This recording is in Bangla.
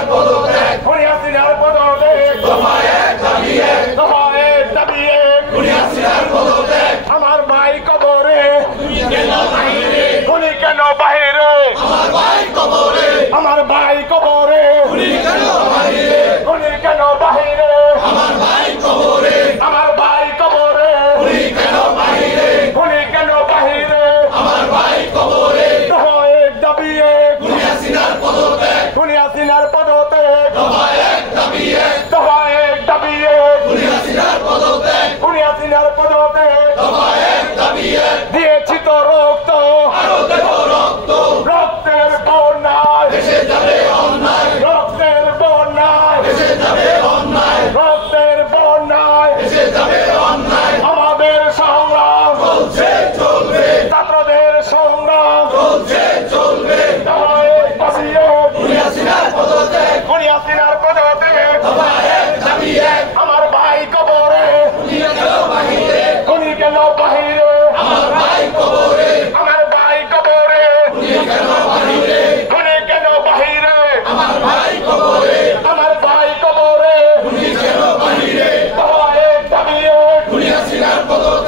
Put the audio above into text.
হাসিনার পদত্যাগ দফা এক দাবি এক আমার ভাই কবরে খুনি কেন বাহিরে আমার ভাই কবরে খুনি কেন বাহিরে আমার ভাই কবরে খুনি কেন বাহিরে আমার ভাই কবরে দফা এক দাবি এক খুনি হাসিনার পদত্যাগ দফা এক দাবি এক খুনি হাসিনার পদত্যাগ দিয়েছি তো রক্ত রক্তের বন্যায় রক্তের বন্যায় আমাদের সংগ্রাম ছাত্রদের সংগ্রাম খুনি হাসিনার পদত্যাগ আমার ভাই কবরে খুনি কেন বাহিরে আমার ভাই কবরে খুনি কেন বাহিরে আমার ভাই কবরে দফা এক দাবি এক খুনি হাসিনার পদত্যাগ